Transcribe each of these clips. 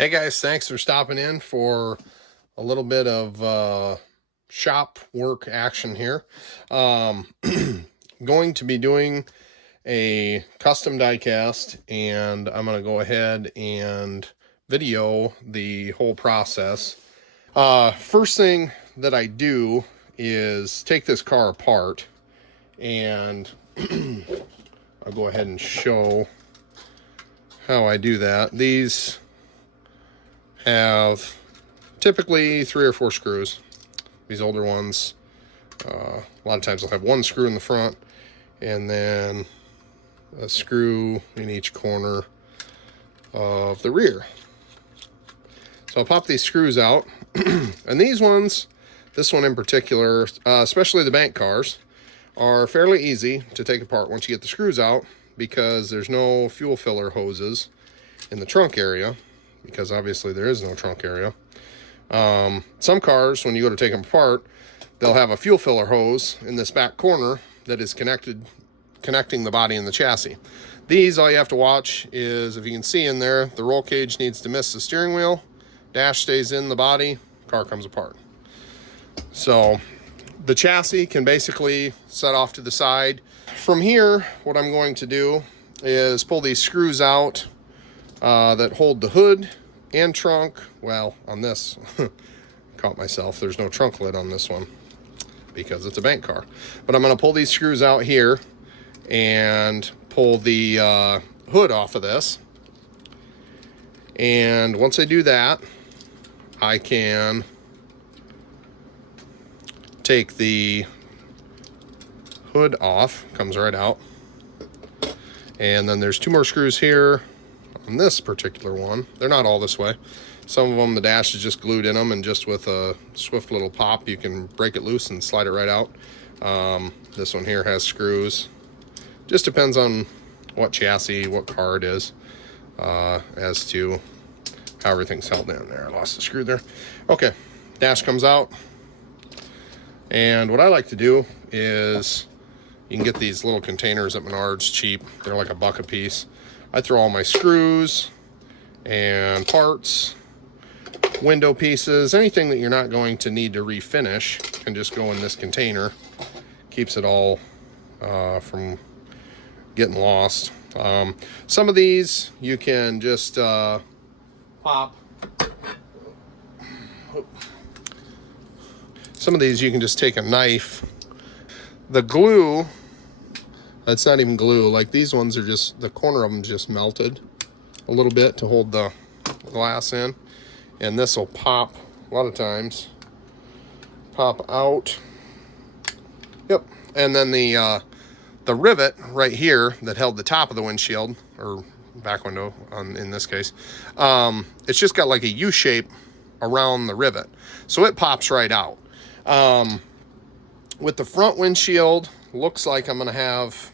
Hey guys, thanks for stopping in for a little bit of shop work action here. Um, going to be doing a custom die cast, and I'm going to go ahead and video the whole process. First thing that I do is take this car apart, and I'll go ahead and show how I do that. These have typically 3 or 4 screws. These older ones, a lot of times they'll have 1 screw in the front and then a screw in each corner of the rear. So I'll pop these screws out. And these ones, this one in particular, especially the bank cars, are fairly easy to take apart once you get the screws out, because there's no fuel filler hoses in the trunk area, because obviously there is no trunk area. Some cars, when you go to take them apart, they'll have a fuel filler hose in this back corner that is connecting the body and the chassis. These, all you have to watch is, if you can see in there, the roll cage needs to miss the steering wheel, dash stays in the body, car comes apart. So the chassis can basically set off to the side. From here, what I'm going to do is pull these screws out that hold the hood and trunk. Well, on this, caught myself, there's no trunk lid on this one because it's a bank car. But I'm going to pull these screws out here and pull the hood off of this. And once I do that, I can take the hood off, comes right out. And then there's 2 more screws here on this particular one. They're not all this way. Some of them, the dash is just glued in them, and just with a swift little pop, you can break it loose and slide it right out. This one here has screws. Just depends on what chassis, what car it is, as to how everything's held in there. I lost the screw there. Okay, dash comes out. And what I like to do is, you can get these little containers at Menards cheap. They're like $1 a piece. I throw all my screws and parts, window pieces, anything that you're not going to need to refinish can just go in this container. Keeps it all from getting lost. Some of these you can just pop. Some of these you can just take a knife. The glue, that's not even glue. Like these ones are just, the corner of them just melted a little bit to hold the glass in. And this will pop, a lot of times, pop out. Yep. And then the rivet right here that held the top of the windshield, or back window in this case, it's just got like a U shape around the rivet. So it pops right out. With the front windshield, looks like I'm going to have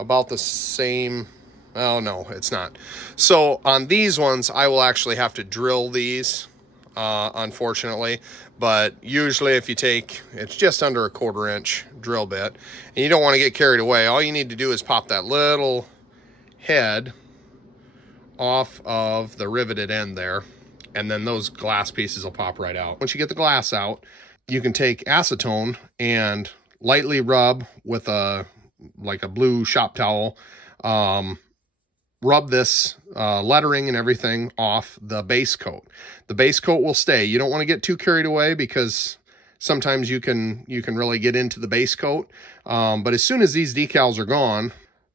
about the same. Oh, no, it's not. So on these ones, I will actually have to drill these, unfortunately. But usually if you take, it's just under a 1/4 inch drill bit, and you don't want to get carried away. All you need to do is pop that little head off of the riveted end there, and then those glass pieces will pop right out. Once you get the glass out, you can take acetone and lightly rub with a blue shop towel. Rub this lettering and everything off the base coat. The base coat will stay. You don't want to get too carried away, because sometimes you can really get into the base coat. But as soon as these decals are gone,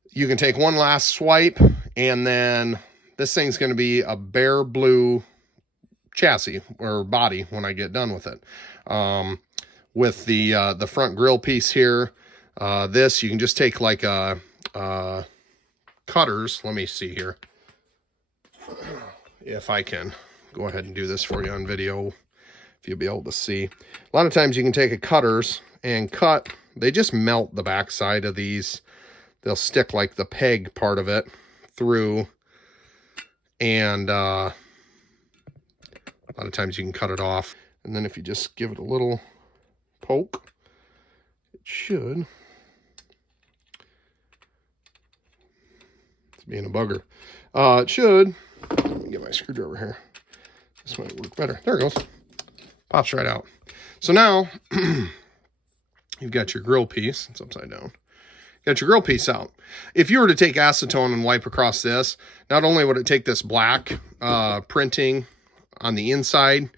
you can take one last swipe, and then this thing's going to be a bare blue chassis or body when I get done with it. With the front grille piece here, this, you can just take like a cutters. Let me see here if I can go ahead and do this for you on video, if you'll be able to see. A lot of times you can take a cutters and cut. They just melt the back side of these. They'll stick like the peg part of it through, and a lot of times you can cut it off. And then if you just give it a little poke, it should. It's being a bugger. It should. Let me get my screwdriver here. This might work better. There it goes. Pops right out. So now you've got your grill piece. It's upside down. Got your grill piece out. If you were to take acetone and wipe across this, not only would it take this black printing on the inside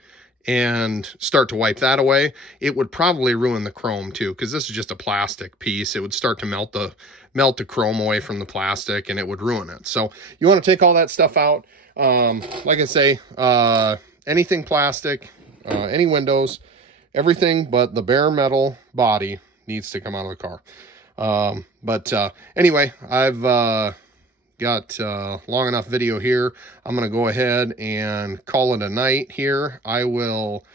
and start to wipe that away, it would probably ruin the chrome too, because this is just a plastic piece. It would start to melt the chrome away from the plastic, and it would ruin it. So you want to take all that stuff out. Like I say, anything plastic, any windows, everything but the bare metal body needs to come out of the car. Anyway, I've got long enough video here. I'm going to go ahead and call it a night here. I will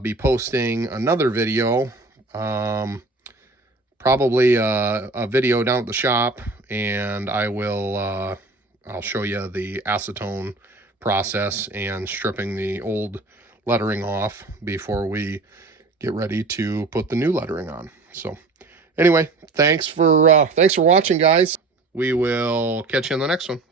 be posting another video, probably a video down at the shop, and I'll show you the acetone process and stripping the old lettering off before we get ready to put the new lettering on. So anyway, thanks for watching, guys. We will catch you in the next one.